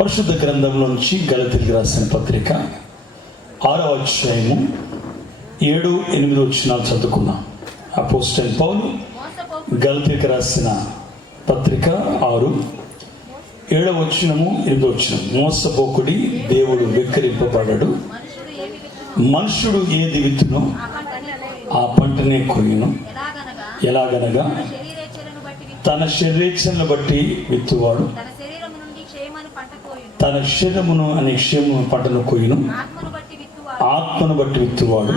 పరిశుద్ధ గ్రంథంలో నుంచి గలతీయులకు రాసిన పత్రిక 6వ అధ్యాయము 7-8 వచనాలు చదువుకున్నాం. అపోస్తలుడైన పౌలు గలతీయులకు రాసిన పత్రిక 6:7 వచనము 8 వచనం. మోసపోకుడి, దేవుడు వెక్కిరింపబడడు. మనుషుడు ఏది విత్తునో ఆ పంటనే కొయ్యును. ఎలాగనగా తన శరీరేచ్ఛను బట్టి విత్తువాడు తన శరీరమును అనే క్షేమము పంటను కొయ్యును. ఆత్మను బట్టి విత్తువాడు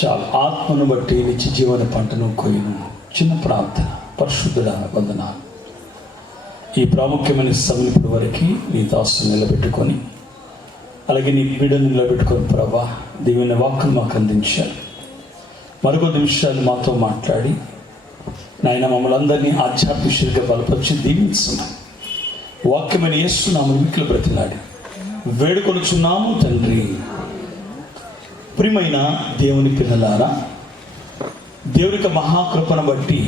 చాలు, ఆత్మను బట్టి నిత్య జీవన పంటను కొయ్యును. చిన్న ప్రార్థన. పరిశుద్ధుడా వందనాలు. ఈ ప్రాముఖ్యమైన సమీపటి వరకు నీ దాసును నిలబెట్టుకొని, అలాగే నీ పీడను నిలబెట్టుకొని ప్రభా దేవుని వాక్కును మాకు అందించారు. మరొక నిమిషాలు మాతో మాట్లాడి నాయన మమ్మల్ని అందరినీ ఆధ్యాత్మికంగా బలపరిచి దీవించున్నాం. వాక్యమైన యేసు నామమున మిక్కిలి బ్రతిలాడి వేడుకొనుచున్నాము తండ్రి. ప్రియమైన దేవుని పిల్లలారా, దేవుని యొక్క మహాకృపను బట్టి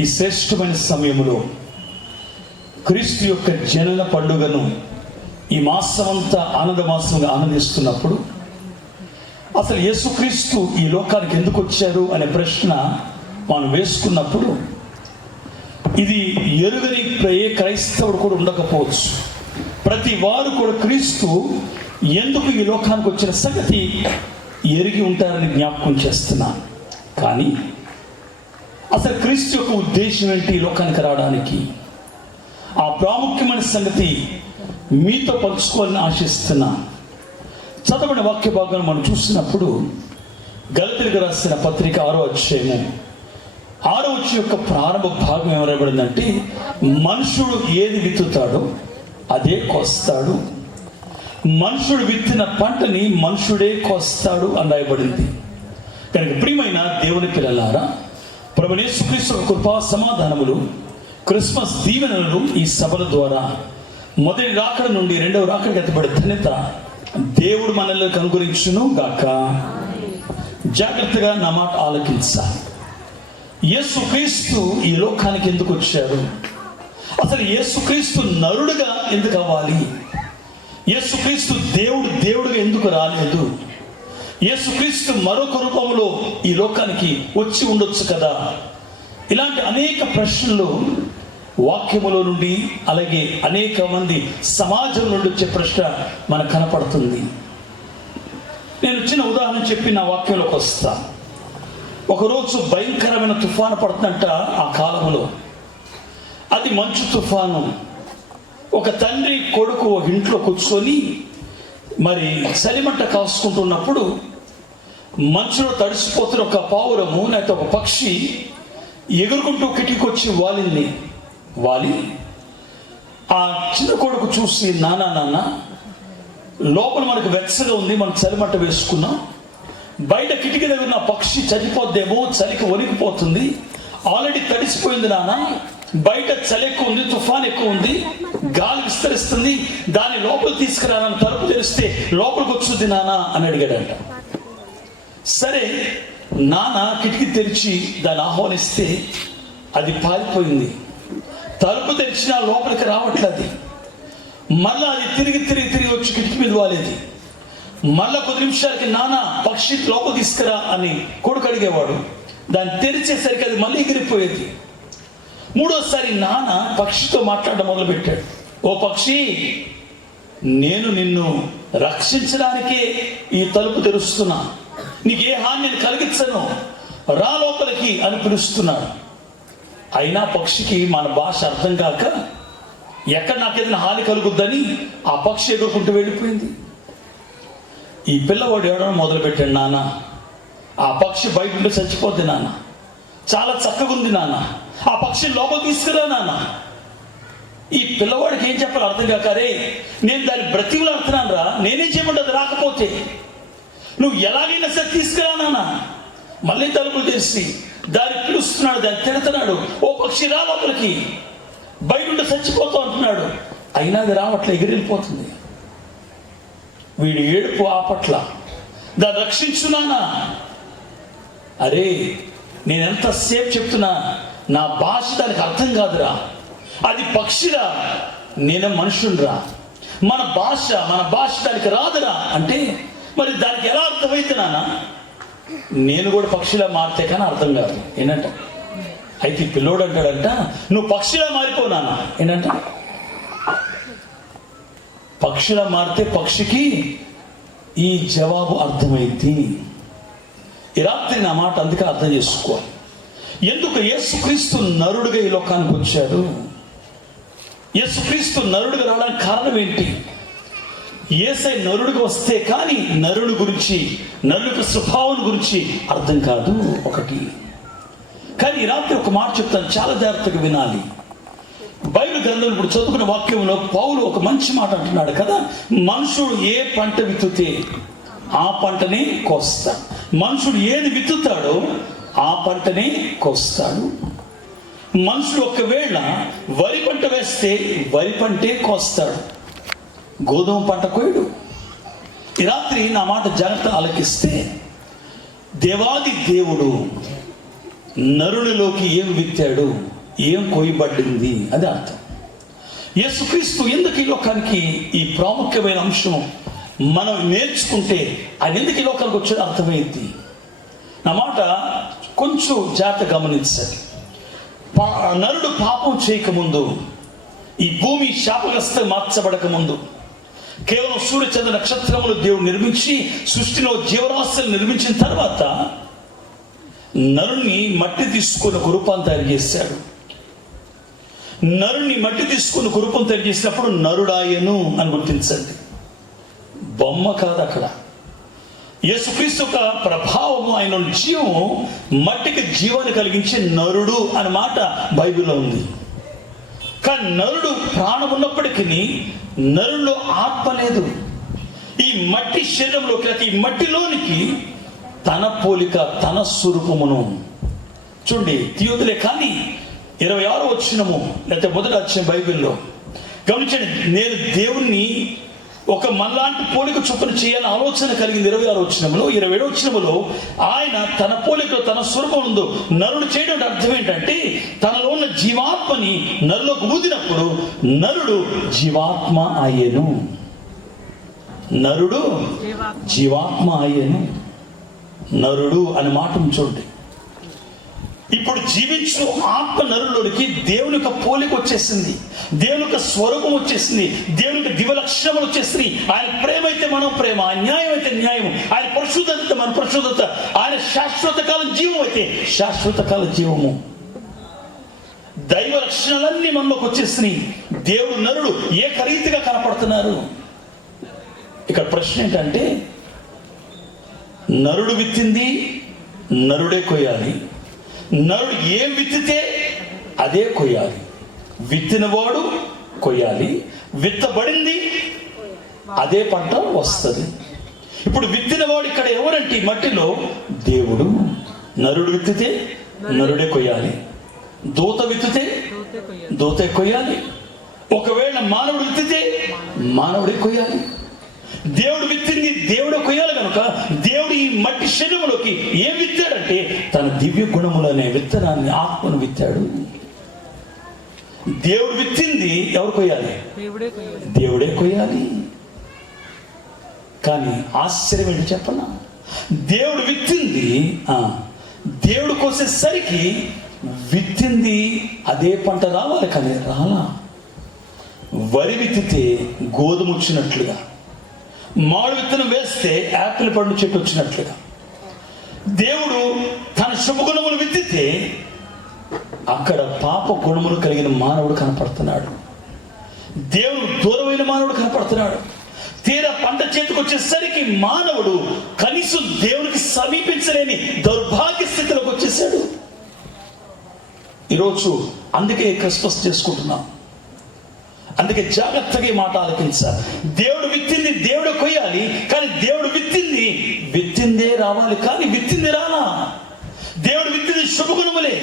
ఈ శ్రేష్టమైన సమయంలో క్రీస్తు యొక్క జనన పండుగను ఈ మాసమంతా ఆనంద మాసంగా ఆనందిస్తున్నప్పుడు, అసలు యేసుక్రీస్తు ఈ లోకానికి ఎందుకు వచ్చారు అనే ప్రశ్న మనం వేసుకున్నప్పుడు, ఇది ఎరుగని ఏ క్రైస్తవుడు కూడా ఉండకపోవచ్చు. ప్రతి వారు కూడా క్రీస్తు ఎందుకు ఈ లోకానికి వచ్చిన సంగతి ఎరిగి ఉంటారని జ్ఞాపకం చేస్తున్నాను. కానీ అసలు క్రీస్తు యొక్క ఉద్దేశం ఏంటి ఈ లోకానికి రావడానికి, ఆ ప్రాముఖ్యమైన సంగతి మీతో పంచుకోవాలని ఆశిస్తున్నాను. చదవని వాక్య భాగాన్ని మనం చూసినప్పుడు గలతీయులకు రాసిన పత్రిక 6వ అధ్యాయము 6వ వచనం యొక్క ప్రారంభ భాగం ఏమనబడిందంటే, మనుషుడు ఏది విత్తుతాడో అదే కోస్తాడు, మనుషుడు విత్తిన పంటని మనుషుడే కోస్తాడు అని రాయబడింది. కనుక ప్రియమైన దేవుని పిల్లలారా, ప్రభువైన యేసుక్రీస్తు కృపా సమాధానములు, క్రిస్మస్ దీవెనలు ఈ సభల ద్వారా మొదటి రాకడ నుండి రెండవ రాకడకి ఎత్తబడే ధన్యత దేవుడు మనల్ని అనుగ్రహించును గాక. జాగ్రత్తగా నా మాట ఆలకించాలి. యేసుక్రీస్తు ఈ లోకానికి ఎందుకు వచ్చారు? అసలు యేసుక్రీస్తు నరుడుగా ఎందుకు అవ్వాలి? యేసుక్రీస్తు దేవుడుగా ఎందుకు రాలేదు? యేసుక్రీస్తు మరొక రూపంలో ఈ లోకానికి వచ్చి ఉండొచ్చు కదా. ఇలాంటి అనేక ప్రశ్నలు వాక్యములో నుండి, అలాగే అనేక మంది సమాజం నుండి వచ్చే ప్రశ్న మనకు కనపడుతుంది. నేను చిన్న ఉదాహరణ చెప్పి నా వాక్యంలోకి వస్తా. ఒకరోజు భయంకరమైన తుఫాను పడుతుందంట ఆ కాలంలో. అది మంచు తుఫాను. ఒక తండ్రి కొడుకు ఒక ఇంట్లో కూర్చొని మరి చలిమంట కాసుకుంటున్నప్పుడు మంచులో తడిసిపోతున్న ఒక పావురము లేకపోతే ఒక పక్షి ఎగురుకుంటూ కిటికీకి వచ్చి వాలి ఆ చిన్న కొడుకు చూసి, నాన్న లోపల మనకు వెచ్చగా ఉంది, మనం చలిమంట వేసుకున్నాం, బయట కిటికీ దగ్గర నా పక్షి చనిపోద్దేమో, చలికి వణికిపోతుంది, ఆల్రెడీ తడిసిపోయింది నాన్న, బయట చలి ఎక్కువ ఉంది, తుఫాన్ ఎక్కువ ఉంది, గాలి విస్తరిస్తుంది, దాన్ని లోపల తీసుకురానని తలుపు తెరిస్తే లోపలికి వచ్చుద్ది నాన్న అని అడిగాడంట. సరే నాన్న కిటికీ తెరిచి దాన్ని ఆహ్వానిస్తే అది పారిపోయింది. తలుపు తెరిచినా లోపలికి రావట్లేదు. మళ్ళా అది తిరిగి వచ్చి కిటికీ మీద వాలేది. మళ్ళా కొద్ది నిమిషాలకి నాన్న పక్షి లోపలికి తీసుకురా అని కొడుకు అడిగేవాడు. దాన్ని తెరిచేసరికి అది మళ్ళీ ఎగిరిపోయేది. మూడోసారి నాన్న పక్షితో మాట్లాడడం మొదలుపెట్టాడు. ఓ పక్షి, నేను నిన్ను రక్షించడానికే ఈ తలుపు తెరుస్తున్నా, నీకు ఏ హాని నేను కలిగించను, రా లోపలికి అని పిలుస్తున్నాడు. అయినా పక్షికి మన భాష అర్థం కాక ఎక్కడ నాకేదైనా హాని కలుగుద్దని ఆ పక్షి ఎగురుకుంటూ వెళ్ళిపోయింది. ఈ పిల్లవాడు ఏడవడం మొదలుపెట్టాడు. నాన్న, ఆ పక్షి బయట ఉంటే చచ్చిపోద్ది నాన్న, చాలా చక్కగా ఉంది నాన్న, ఆ పక్షి లోపల తీసుకురా నాన్న. ఈ పిల్లవాడికి ఏం చెప్పాలి అర్థం కాక, రే నేను దాన్ని బ్రతిమలాడుతున్నాను రా, నేనేం చేయమంటే రాకపోతే నువ్వు ఎలాగైనా సరే తీసుకురా నాన్న. మళ్ళీ తలుపులు తెరిచి దాన్ని పిలుస్తున్నాడు, దాన్ని తిడుతున్నాడు, ఓ పక్షి రా లోపలికి, బయట ఉంటే చచ్చిపోతావు అంటున్నాడు. అయినా అది రావట్లే, ఎగిరిపోతుంది. వీడి ఏడుపు ఆపట్ల, దాన్ని రక్షించున్నానా. అరే నేను ఎంతసేపు చెప్తున్నా, నా భాష దానికి అర్థం కాదురా, అది పక్షిరా, నేను మనుషుండ్రా, మన భాష దానికి రాదురా అంటే మరి దానికి ఎలా అర్థమైతే నాన్న, నేను కూడా పక్షిలా మారితే కానీ అర్థం కాదు. ఏంటంట అయితే ఈ పిల్లోడు అంటాడంట, నువ్వు పక్షిలా మారిపో నాన్న. ఏంటంట పక్షిలా మారితే పక్షికి ఈ జవాబు అర్థమైంది. ఈ రాత్రి నా మాట అందుకే అర్థం చేసుకోవాలి. ఎందుకు యేసుక్రీస్తు నరుడుగా ఈ లోకానికి వచ్చాడు? యేసుక్రీస్తు నరుడుగా రావడానికి కారణం ఏంటి? యేసై నరుడుగా వస్తే కానీ నరుడు గురించి, నరుడు స్వభావం గురించి అర్థం కాదు. ఒకటి. కానీ ఈ రాత్రి ఒక మాట చెప్తాను, చాలా జాగ్రత్తగా వినాలి. బైబిల్ గ్రంథం ఇప్పుడు చదువుకున్న వాక్యంలో పౌలు ఒక మంచి మాట అంటున్నాడు కదా, మనుషుడు ఏ పంట విత్తుతే ఆ పంటనే కోస్తాడు. మనుషుడు ఏది విత్తుతాడో ఆ పంటనే కోస్తాడు. మనుషుడు ఒకవేళ వరి పంట వేస్తే వరి పంటే కోస్తాడు, గోధుమ పంట కోయడు. ఈ రాత్రి నా మాట జాగ్రత్త ఆలకిస్తే, దేవాది దేవుడు నరునిలోకి ఏం విత్తాడు, ఏం కోయబడింది అది అర్థం. యేసుక్రీస్తు ఎందుకు ఈ లోకానికి, ఈ ప్రాముఖ్యమైన అంశం మనం నేర్చుకుంటే ఆయన ఎందుకు ఈ లోకానికి వచ్చాడో అర్థమైంది. నా మాట కొంచెం జాగ్రత్త గమనించాలి. నరుడు పాపం చేయకముందు, ఈ భూమి శాపగ్రస్తంగా మార్చబడక ముందు, కేవలం సూర్యచంద్ర నక్షత్రములు దేవుడు నిర్మించి సృష్టిలో జీవరాశులు నిర్మించిన తర్వాత నరుణ్ణి మట్టి తీసుకుని ఒక రూపాన్ని తయారు చేశాడు. నరుణ్ణి మట్టి తీసుకుని ఒక రూపం తయారు చేసినప్పుడు నరుడాయను అని గుర్తించండి, బొమ్మ కాదు. అక్కడ యేసుక్రీస్తు యొక్క ప్రభావము, ఆయన జీవం మట్టికి జీవాన్ని కలిగించే నరుడు అనే మాట బైబిల్లో ఉంది. కానీ నరుడు ప్రాణం ఉన్నప్పటికీ నరుల్లో ఆత్మ లేదు. ఈ మట్టి శరీరంలోకి, ఈ మట్టిలోనికి తన పోలిక, తన స్వరూపమును చూడండి. తీయొద్దులే కానీ 26వ వచనము లేకపోతే మొదటి అధ్యాయం బైబిల్లో గమనించండి. నేను దేవుణ్ణి ఒక మనలాంటి పోలిక చొప్పున చేయాలని ఆలోచన కలిగింది 26వ వచనంలో. 27వ వచనంలో ఆయన తన పోలికలో, తన స్వరూపం ఉందో నరుడు చేయడం అర్థం ఏంటంటే, తనలో ఉన్న జీవాత్మని నరులోకి ఊదినప్పుడు నరుడు జీవాత్మ అయ్యను. నరుడు జీవాత్మ అయ్యను. నరుడు అనే మాట చూడండి. ఇప్పుడు జీవించు ఆత్మ నరులోనికి దేవుని యొక్క పోలిక వచ్చేసింది, దేవుని యొక్క స్వరూపం వచ్చేసింది, దేవుని యొక్క దివ్య లక్షణములు వచ్చేసింది. ఆయన ప్రేమ అయితే మనం ప్రేమ, ఆయన న్యాయం అయితే న్యాయం, ఆయన పరిశుద్ధత అయితే మన పరిశుద్ధత, ఆయన శాశ్వత కాల జీవం అయితే శాశ్వత కాల జీవము. దైవ లక్షణాలన్నీ మనలోకి వచ్చేసినాయి. దేవుడు నరుడు ఏకరీతిగా కనపడుతున్నారు. ఇక్కడ ప్రశ్న ఏంటంటే, నరుడు విత్తింది నరుడే కొయ్యాలి, నరుడు ఏం విత్తితే అదే కొయ్యాలి. విత్తినవాడు కొయ్యాలి, విత్తబడింది అదే పంట వస్తుంది. ఇప్పుడు విత్తినవాడు ఇక్కడ ఎవరంటే ఈ మట్టిలో దేవుడు. నరుడు విత్తితే నరుడే కొయ్యాలి, దూత విత్తితే దూతే కొయ్యాలి, ఒకవేళ మానవుడు విత్తితే మానవుడే కొయ్యాలి. దేవుడు విత్తింది దేవుడు కొయ్యాలి కనుక దేవుడు ఈ మట్టి శరీరంలోకి ఏం విత్తాడంటే తన దివ్య గుణములనే విత్తనాన్ని, ఆత్మను విత్తాడు. దేవుడు విత్తింది ఎవరు కొయ్యాలి? దేవుడే కొయ్యాలి. కానీ ఆశ్చర్యం ఏంటి చెప్పనా, దేవుడు విత్తింది దేవుడు కోసేసరికి విత్తింది అదే పంట రావాలి, కానీ రాలా. వరి విత్తితే గోధుమ వచ్చినట్లుగా, మామిడి విత్తనం వేస్తే యాపిల్ పండు చెట్టు వచ్చినట్లుగా, దేవుడు తన శుభగుణములు విత్తితే అక్కడ పాప గుణములు కలిగిన మానవుడు కనపడుతున్నాడు. దేవుడు దూరమైన మానవుడు కనపడుతున్నాడు. తీరా పంట చేతికి వచ్చేసరికి మానవుడు కనీసం దేవునికి సమీపించలేని దౌర్భాగ్య స్థితిలోకి వచ్చేసాడు. ఈరోజు అందుకే క్రిస్మస్ చేసుకుంటున్నాం. అందుకే జాగ్రత్తగా ఈ మాట ఆలకించాలి. దేవుడు విత్తింది దేవుడు కొయ్యాలి, కానీ దేవుడు విత్తిందే రావాలి, కానీ విత్తింది రాలా. దేవుడు విత్తింది శుభగుణములే.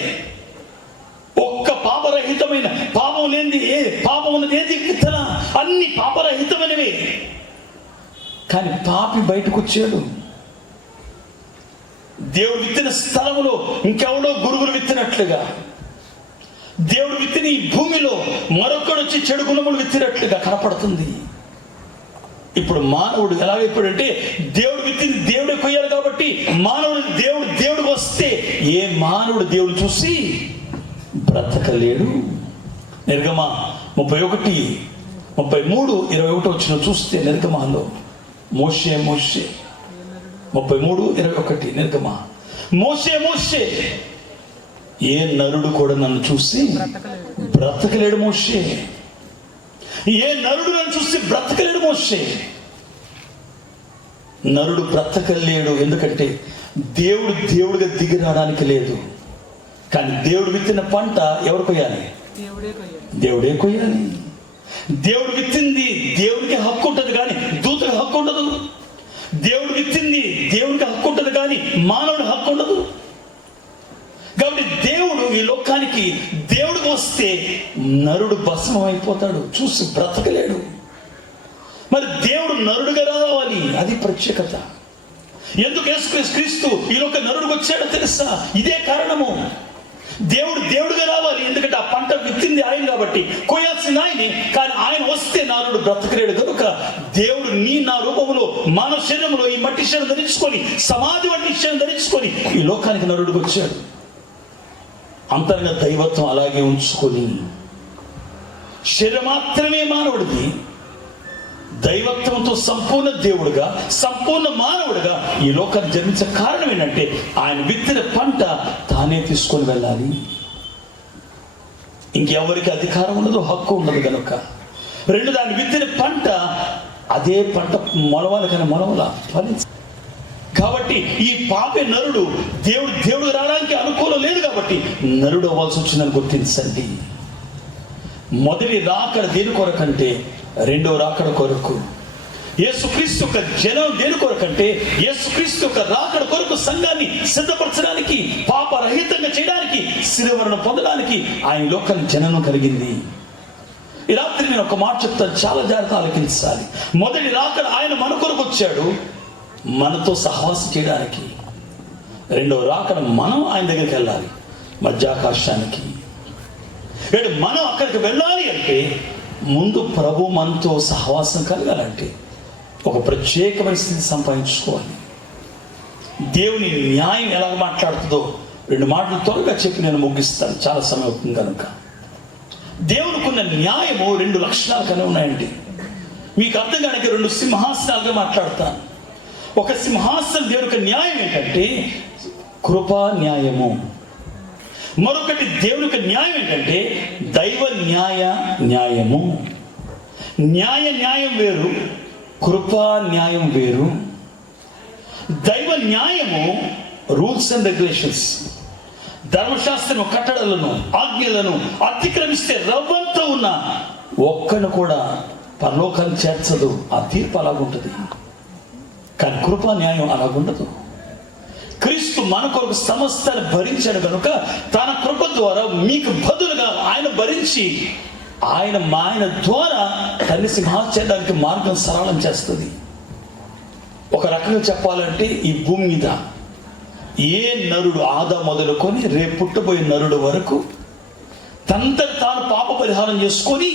ఒక్క పాపరహితమైన, పాపం లేనిది పాపం ఉన్నది ఏది విత్తన, అన్ని పాపరహితమైనవే. కానీ పాపి బయటకు వచ్చాడు. దేవుడు విత్తిన స్థలములో ఇంకెవడో గురుగులు విత్తినట్లుగా, దేవుడు విత్తిన ఈ భూమిలో మరొకడు వచ్చి చెడు గుణములు విత్తినట్లుగా కనపడుతుంది. ఇప్పుడు మానవుడు ఎలాగైపోయాడంటే దేవుడు విత్తింది దేవుడే కొయ్యాలి కాబట్టి మానవుడు దేవుడు వస్తే ఏ మానవుడు దేవుడు చూసి బ్రతకలేడు. నిర్గమ 31:33-21 వచ్చిన చూస్తే నిర్గమాలో మోషే 33:21 నిర్గమ మోషే ఏ నరుడు కూడా నన్ను చూసి బ్రతకలేడు మోషే. ఏ నరుడు నన్ను చూసి బ్రతకలేడు మోషే. నరుడు బ్రతకలేడు ఎందుకంటే దేవుడుగా దిగి రావడానికి లేదు. కానీ దేవుడు విత్తిన పంట ఎవరు కొయ్యాలి? దేవుడే కొయ్యాలి. దేవుడు విత్తింది దేవుడికి హక్కు ఉంటుంది కానీ దూతకి హక్కు ఉండదు. దేవుడు విత్తింది దేవుడికి హక్కు ఉంటుంది కానీ మానవుడి హక్కు ఉండదు. కాబట్టి దేవుడు ఈ లోకానికి దేవుడికి వస్తే నరుడు భస్మం అయిపోతాడు, చూసి బ్రతకలేడు. మరి దేవుడు నరుడుగా రావాలి, అది ప్రత్యేకత. ఎందుకు యేసుక్రీస్తు క్రీస్తు ఈ లోక నరుడికి వచ్చాడో తెలుసా? ఇదే కారణము. దేవుడుగా రావాలి, ఎందుకంటే ఆ పంట విత్తింది ఆయన కాబట్టి కోయాల్సింది ఆయనే. కానీ ఆయన వస్తే నరుడు బ్రతకలేడు కనుక దేవుడు నా రూపంలో మానవ శరీరంలో ఈ మట్టి శరీరం ధరించుకొని సమాధి వంటి శరీరం ధరించుకొని ఈ లోకానికి నరుడికి వచ్చాడు. అంతరంగ దైవత్వం అలాగే ఉంచుకొని శరీరం మాత్రమే మానవుడిది, దైవత్వంతో సంపూర్ణ దేవుడుగా సంపూర్ణ మానవుడిగా ఈ లోకాన్ని జన్మించే కారణం ఏంటంటే ఆయన విత్తిన పంట తానే తీసుకొని వెళ్ళాలి. ఇంకెవరికి అధికారం ఉండదు, హక్కు ఉండదు కనుక. రెండు, దాన్ని విత్తిన పంట అదే పంట మొలవాలి కానీ మొలవల ఫలించ. కాబట్టి ఈ పాపే నరుడు దేవుడు రావడానికి అనుకూలం లేదు కాబట్టి నరుడు అవ్వాల్సి వచ్చిందని గుర్తించండి. మొదటి రాకడ దేని కొరకంటే రెండవ రాకడ కొరకు. యేసుక్రీస్తు యొక్క జనం దేని కొరకంటే యేసుక్రీస్తు యొక్క రాకడ కొరకు సంఘాన్ని సిద్ధపరచడానికి, పాపరహితంగా చేయడానికి, శిలువను పొందడానికి ఆయన లోకానికి జననం కలిగింది. ఈ రాత్రి నేను ఒక మాట చెప్తాను, చాలా జాగ్రత్త ఆలకించాలి. మొదటి రాకడ ఆయన మన కొరకు వచ్చాడు, మనతో సహవాసం చేయడానికి. రెండవ రాకడ మనం ఆయన దగ్గరికి వెళ్ళాలి, మధ్యాకాశానికి. మనం అక్కడికి వెళ్ళాలి అంటే ముందు ప్రభు మనతో సహవాసం కలగాలంటే ఒక ప్రత్యేకమైన స్థితి సంపాదించుకోవాలి. దేవుని న్యాయం ఎలా మాట్లాడుతుందో రెండు మాటలు త్వరగా చెప్పి నేను ముగిస్తాను, చాలా సమయం అవుతుంది కనుక. దేవునికున్న న్యాయము రెండు లక్షణాలు కనే ఉన్నాయండి. మీకు అర్థం కానికి రెండు సింహాసనాలుగా మాట్లాడతాను. ఒక సింహాసనం దేవునికి న్యాయం ఏంటంటే కృపా న్యాయము. మరొకటి దేవునికి న్యాయం ఏంటంటే దైవ న్యాయము. న్యాయం వేరు, కృపా న్యాయం వేరు. దైవ న్యాయము రూల్స్ అండ్ రెగ్యులేషన్స్, ధర్మశాస్త్రం కట్టడలను ఆజ్ఞలను అతిక్రమిస్తే రవ్వంతో ఉన్న ఒక్కను కూడా పరలోకాన్ని చేర్చదు. ఆ తీర్పు అలాగుంటుంది. కానీ కృపా న్యాయం అలాగుండదు. క్రీస్తు మన కొరకు సమస్తాన్ని భరించాడు కనుక తన కృప ద్వారా మీకు బదులుగా ఆయన భరించి ఆయన ద్వారా తల్లి సింహాసనానికి మార్గం సరళం చేస్తుంది. ఒక రకంగా చెప్పాలంటే ఈ భూమి మీద ఏ నరుడు ఆదా మొదలుకొని రేపు పుట్టబోయే నరుడు వరకు తనంతట తాను పాప పరిహారం చేసుకొని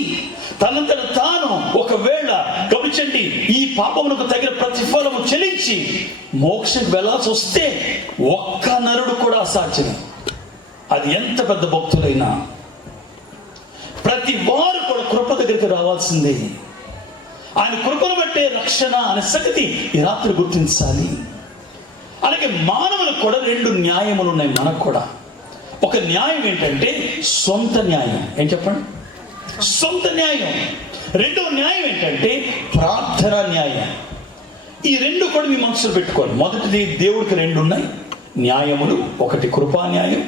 తనంతట తాను ఒకవేళ గమనించండి ఈ పాపమునకు తగిన ప్రతిఫలము చెల్లించి మోక్షకు వెళ్ళాల్సి వస్తే ఒక్క నరుడు కూడా అసాధ్యం. అది ఎంత పెద్ద భక్తులైనా ప్రతి వారు కూడా కృప దగ్గరికి రావాల్సిందే. ఆయన కృపను బట్టే రక్షణ అనే సంగతి ఈ రాత్రి గుర్తించాలి. అలాగే మానవులకు కూడా రెండు న్యాయములు ఉన్నాయి. మనకు కూడా ఒక న్యాయం ఏంటంటే సొంత న్యాయం. ఏం చెప్పండి? సొంత న్యాయం. రెండవ న్యాయం ఏంటంటే ప్రార్థన న్యాయం. ఈ రెండు కూడా మీ మనసులో పెట్టుకోవాలి. మొదటిది దేవుడికి రెండు ఉన్నాయి న్యాయములు, ఒకటి కృపా న్యాయం,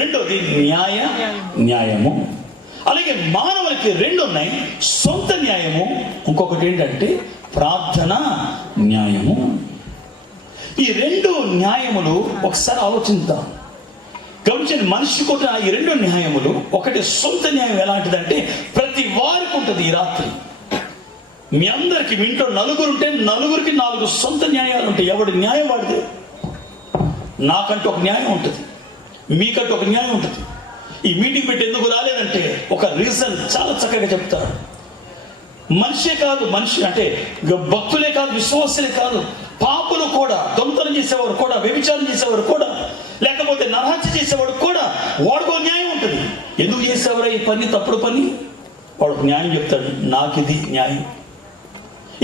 రెండోది న్యాయము. అలాగే మానవులకి రెండు ఉన్నాయి, సొంత న్యాయము, ఇంకొకటి ఏంటంటే ప్రార్థన న్యాయము. ఈ రెండు న్యాయములు ఒకసారి ఆలోచిద్దాం. గమనించండి, మనిషి కూడా ఈ రెండు న్యాయములు. ఒకటి సొంత న్యాయం ఎలాంటిదంటే ప్రతి వారికి ఉంటుంది. ఈ రాత్రి మీ అందరికి మీ ఇంట్లో నలుగురు ఉంటే నలుగురికి 4 సొంత న్యాయాలు ఉంటాయి. ఎవడి న్యాయం వాడితే. నాకంటూ ఒక న్యాయం ఉంటుంది, మీకంటూ ఒక న్యాయం ఉంటుంది. ఈ మీటింగ్ పెట్టి ఎందుకు రాలేదంటే ఒక రీజన్ చాలా చక్కగా చెప్తాడు. మనిషే కాదు, మనిషి అంటే భక్తులే కాదు, విశ్వాసులే కాదు, పాపులు కూడా, దొంగతనం చేసేవారు కూడా, వ్యభిచారం చేసేవారు కూడా, లేకపోతే నరహత్య చేసేవాడు కూడా వాడికో న్యాయం ఉంటుంది. ఎందుకు చేసేవారా ఈ పని, తప్పుడు పని? వాడు న్యాయం చెప్తాడు, నాకు ఇది న్యాయం,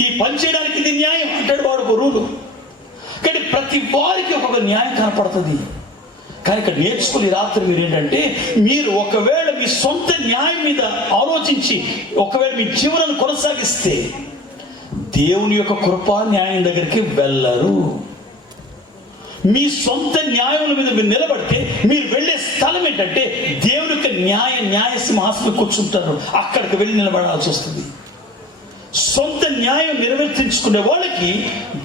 ఈ పని చేయడానికి ఇది న్యాయం అంటాడు వాడు ఒక రూలు. కానీ ప్రతి వారికి ఒక్కొక్క న్యాయం కనపడుతుంది. కానీ ఇక్కడ నేర్చుకుని రాత్రి మీరు ఏంటంటే, మీరు ఒకవేళ మీ సొంత న్యాయం మీద ఆలోచించి ఒకవేళ మీ జీవనాన్ని కొనసాగిస్తే దేవుని యొక్క కృపా న్యాయం దగ్గరికి వెళ్ళరు. మీ సొంత న్యాయం మీద మీరు నిలబడితే మీరు వెళ్ళే స్థలం ఏంటంటే దేవుని యొక్క న్యాయ సింహాసనం కూర్చుంటారు, అక్కడికి వెళ్ళి నిలబడాల్సి వస్తుంది. సొంత న్యాయం నిర్వర్తించుకునే వాళ్ళకి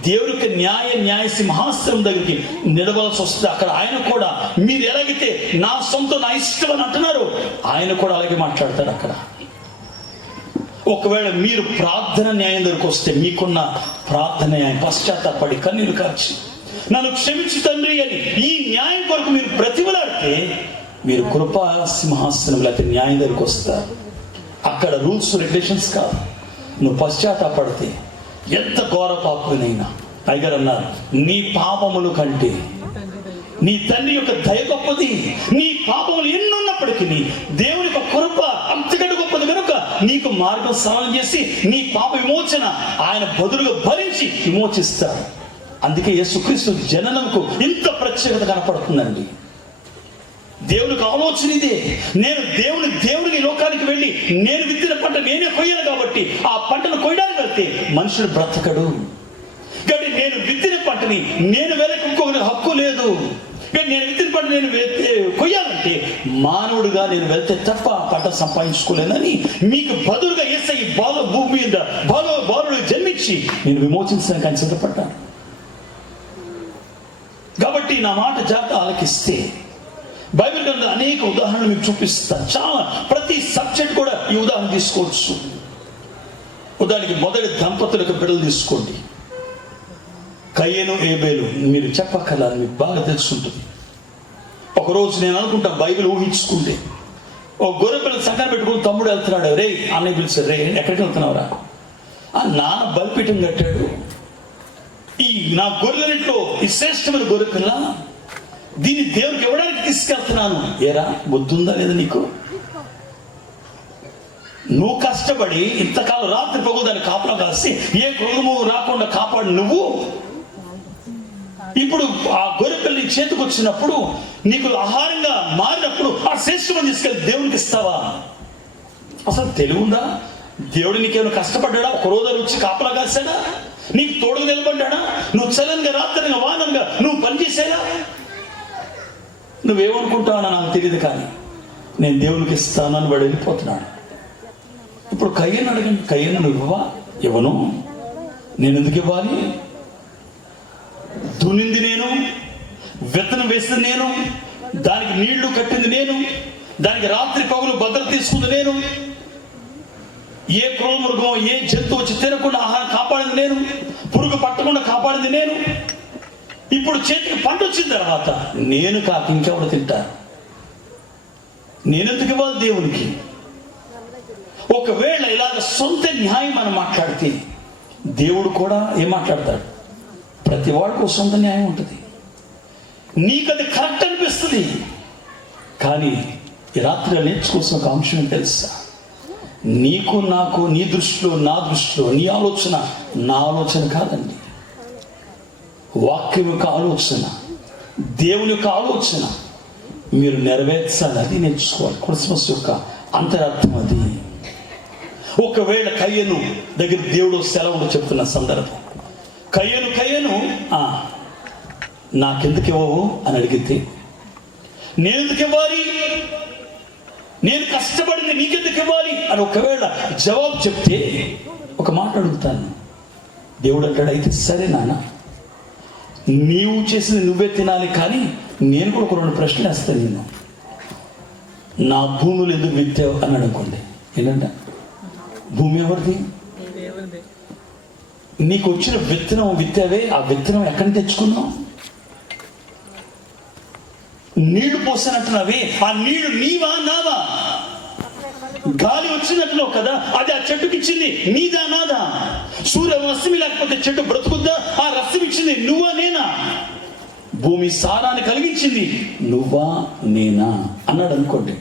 దేవుని యొక్క న్యాయ సింహాసనం దగ్గరికి నిలబడాల్సి వస్తుంది. అక్కడ ఆయన కూడా మీరు ఎలాగైతే నా సొంత నా ఇష్టం అని అంటున్నారు, ఆయన కూడా అలాగే మాట్లాడతాడు అక్కడ. ఒకవేళ మీరు ప్రార్థన న్యాయం దగ్గరకు వస్తే మీకున్న ప్రార్థన న్యాయం పశ్చాత్తాపడి కన్నీరు కార్చి నన్ను క్షమించు తండ్రి అని ఈ న్యాయం కొరకు మీరు బ్రతిమలాడితే మీరు కృపా సింహాసనం లేకపోతే న్యాయం దగ్గరకు వస్తారు. అక్కడ రూల్స్ రెగ్యులేషన్స్ కాదు. నువ్వు పశ్చాత్తాపడితే ఎంత ఘోర పాపమైనా టైగర్ అన్నారు, నీ పాపములు కంటే నీ తండ్రి యొక్క దయ గొప్పది. నీ పాపములు ఎన్నున్నప్పటికీ దేవుని యొక్క కృప అంతకంటే గొప్పది కనుక నీకు మార్గం సరళం చేసి నీ పాప విమోచన ఆయన బదులుగా భరించి విమోచిస్తాడు. అందుకే యేసుక్రీస్తు జననంకు ఇంత ప్రత్యేకత కనపడుతుందండి. దేవునికి ఆలోచన ఇదే. నేను దేవుడికి లోకానికి వెళ్ళి నేను విత్తిన పంట నేనే కొయ్యాను కాబట్టి ఆ పంటను కొయ్యడానికి వెళ్తే మనుషుడు బ్రతకడు. కాబట్టి నేను విత్తిన పంటని నేను వెనక్కి హక్కు లేదు. కానీ నేను విత్తిన పంట నేను కొయ్యాలంటే మానవుడిగా నేను వెళ్తే తప్ప ఆ పంట సంపాదించుకోలేదని మీకు బదులుగా యేసయ్య భూమి మీద బాలుడు జన్మించి నేను విమోచించడానికి ఆయన సిద్ధపడ్డాను. కాబట్టి నా మాట జాగ్రత్త ఆలకిస్తే బైబిల్ గ్రంథంలో అనేక ఉదాహరణలు మీకు చూపిస్తాను. చాలా ప్రతి సబ్జెక్ట్ కూడా ఈ ఉదాహరణ తీసుకోవచ్చు. ఉదాహరణకి మొదటి దంపతులకు బిడ్డలు తీసుకోండి, కయ్యను ఏబేలు. మీరు చెప్పక్కల మీకు బాగా తెలుసుంటుంది. ఒకరోజు నేను అనుకుంటా బైబిల్ ఊహించుకుంటే ఒక గొర్రె పిల్లలు సంఘాన్ని పెట్టుకుని తమ్ముడు వెళ్తున్నాడు. రే అన్నయ్య పిలిచారు, రే ఎక్కడికి వెళ్తున్నావురా? నాన్న బలిపీఠం కట్టాడు, ఈ నా గొర్రెలన్నింటిలో ఈ శ్రేష్టమైన గొర్రె పిల్ల, దీన్ని దేవునికి ఇవ్వడానికి తీసుకెళ్తున్నాను. ఏరా బుద్ధుందా లేదా నీకు? నువ్వు కష్టపడి ఇంతకాలం రాత్రి పగులు దాన్ని కాపలా కాసి ఏ క్రోధము రాకుండా కాపాడు నువ్వు. ఇప్పుడు ఆ గొర్రె పిల్ల చేతికి వచ్చినప్పుడు నీకు ఆహారంగా మారినప్పుడు ఆ శ్రేష్టమని తీసుకెళ్ళి దేవునికి ఇస్తావా? అసలు తెలివి ఉందా? దేవుడు నీకేమైనా కష్టపడ్డా? ఒక రోజు వచ్చి కాపలా కాసాడా? నీకు తోడుగా నిలబడ్డా? నువ్వు చలంగా రాత్రిగా వానంగా నువ్వు పనిచేసారా? నువ్వేమనుకుంటావని నాకు తెలియదు, కానీ నేను దేవునికి ఇస్తానని వాడు వెళ్ళిపోతున్నాడు. ఇప్పుడు కయ్యను అడగండి, కయ్యను నువ్వు ఇవ్వవా? ఇవ్వను. నేను ఎందుకు ఇవ్వాలి? దున్నింది నేను, విత్తనం వేసింది నేను, దానికి నీళ్లు కట్టింది నేను, దానికి రాత్రి పగులు భద్రత తీసుకుంది నేను, ఏ క్రూర మృగం ఏ జంతువు వచ్చి తినకుండా ఆహారం కాపాడింది నేను, పురుగు పట్టకుండా కాపాడింది నేను. ఇప్పుడు చేతికి పంట వచ్చిన తర్వాత నేను కాక ఇంకెవడు తింటారు? నేనెందుకు ఇవ్వాలి దేవునికి? ఒకవేళ ఇలాగ సొంత న్యాయం మనం మాట్లాడితే దేవుడు కూడా ఏం మాట్లాడతాడు? ప్రతి వాడికి ఒక సొంత న్యాయం ఉంటుంది. నీకు అది కరెక్ట్ అనిపిస్తుంది, కానీ ఈ రాత్రి నేర్చుకోవాల్సిన ఒక అంశం తెలుసా? నీకు నాకు నీ దృష్టిలో నా దృష్టిలో నీ ఆలోచన నా ఆలోచన కాదండి. వాక్యం యొక్క ఆలోచన, దేవుని యొక్క ఆలోచన మీరు నెరవేర్చాలి. అది నేర్చుకోవాలి. క్రిస్మస్ యొక్క అంతరార్థం అది. ఒకవేళ కయ్యను దగ్గర దేవుడు సెలవులు చెప్తున్న సందర్భం, కయ్యను నాకెందుకు ఇవ్వవు అని అడిగితే, నేను ఎందుకు ఇవ్వాలి? నేను కష్టపడింది నీకెందుకు ఇవ్వాలి అని ఒకవేళ జవాబు చెప్తే ఒక మాట అడుగుతాను. దేవుడు అంటాడు, అయితే సరే నాన్న, నీవు చేసింది నువ్వే తినాలి, కానీ నేను కూడా ఒక 2 ప్రశ్నలు వేస్తాను. నేను నా భూములు ఎందుకు విత్తావు అని అనుకోండి. ఏంటంటే భూమి ఎవరిది? నీకు వచ్చిన విత్తనం విత్తావే, ఆ విత్తనం ఎక్కడి తెచ్చుకున్నావు? నీళ్లు పోసానంటున్నావే, ఆ నీళ్లు నీవా నావా? గాలి వచ్చినట్లు కదా, అది ఆ చెట్టుకి ఇచ్చింది నీదా నాదా? సూర్య రశ్మి లేకపోతే చెట్టు బ్రతుకుద్దా? ఆ రశ్మి ఇచ్చింది నువ్వా నేనా? భూమి సారాన్ని కలిగించింది నువ్వా నేనా అన్నాడు అనుకోండి.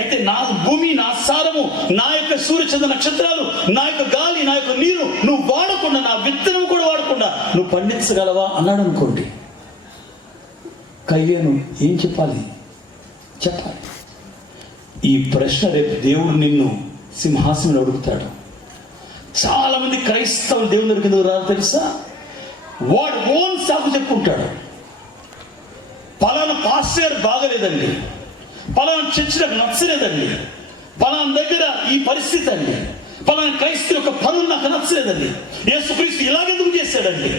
అయితే నా భూమి, నా సారము, నా యొక్క సూర్యచంద్ర నక్షత్రాలు, నా యొక్క గాలి, నా యొక్క నీరు నువ్వు వాడకుండా, నా విత్తనం కూడా వాడకుండా నువ్వు పండించగలవా అన్నాడు అనుకోండి. కయ్యను ఏం చెప్పాలి? ఈ ప్రశ్న రేపు దేవుడు నిన్ను సింహాసనం అడుగుతాడు. చాలా మంది క్రైస్తవులు దేవుని దగ్గరికి ఎందుకు రాదు తెలుసా? వాడు ఓన్ సాకు చెప్పుకుంటాడు. పలానా పాస్టర్ బాగలేదండి, పలానా చర్చ్ నాకు నచ్చలేదండి, పలానా దగ్గర ఈ పరిస్థితి అండి, పలానా క్రైస్తవ యొక్క పనులు నాకు నచ్చలేదండి, యేసుక్రీస్తు ఇలాగెందుకు చేశాడండి.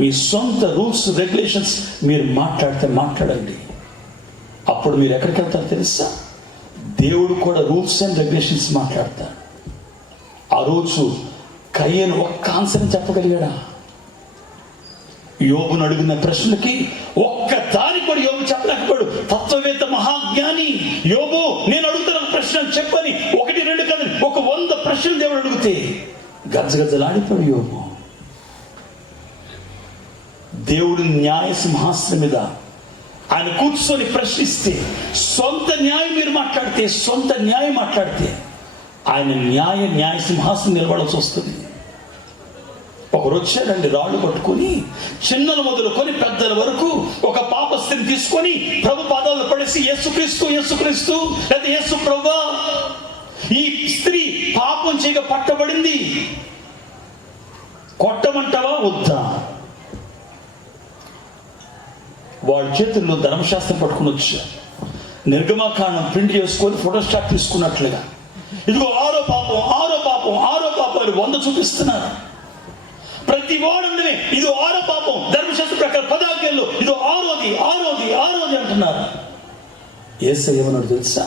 మీ సొంత రూల్స్ రెగ్యులేషన్స్ మీరు మాట్లాడండి. అప్పుడు మీరు ఎక్కడికి వెళ్తారు తెలుసా? దేవుడు కూడా రూల్స్ అండ్ రెగ్యులేషన్స్ మాట్లాడతాడు. ఆ రోజు కయ్యను ఒక్క ఆన్సర్ చెప్పగలిగాడా? యోబును అడిగిన ప్రశ్నకి ఒక్క దాని కూడా యోబు చెప్పలేకపోయాడు. తత్వవేత్త మహాజ్ఞాని యోబు, నేను అడుగుతున్న ప్రశ్న చెప్పని 1, 2 కాదు, 100 ప్రశ్నలు దేవుడు అడిగితే గజగజలాడిపోయాడు యోబు. దేవుడు న్యాయ సింహాసనం మీద ఆయన కూర్చొని ప్రశ్నిస్తే, సొంత న్యాయం మీరు మాట్లాడితే, సొంత న్యాయం మాట్లాడితే ఆయన న్యాయ సింహాసనం నిలబడాల్సి వస్తుంది. ఒకరు వచ్చాడండి రాళ్ళు పట్టుకొని, చిన్నలు మొదలుకొని పెద్దల వరకు ఒక పాప స్త్రీని తీసుకొని ప్రభు పాదాలను పడేసి, యేసుక్రీస్తు లేదా యేసు ప్రభువా, ఈ స్త్రీ పాపం చేయగా పట్టబడింది, కొట్టమంటావా వద్దా? వాళ్ళ చేతుల్లో ధర్మశాస్త్రం పట్టుకుని వచ్చారు. నిర్గమకాండం ప్రింట్ చేసుకొని ఫోటోస్టాట్ తీసుకున్నట్లుగా, ఇదిగో ఆరో పాపం 100 చూపిస్తున్నారు. ప్రతి వాడందనే ఇది 6వ పాపం, ధర్మశాస్త్ర ప్రకారం 10 ఆజ్ఞల్లో ఇది 6వది అంటున్నారు. యేసయ్య ఏమన్నాడు తెలుసా?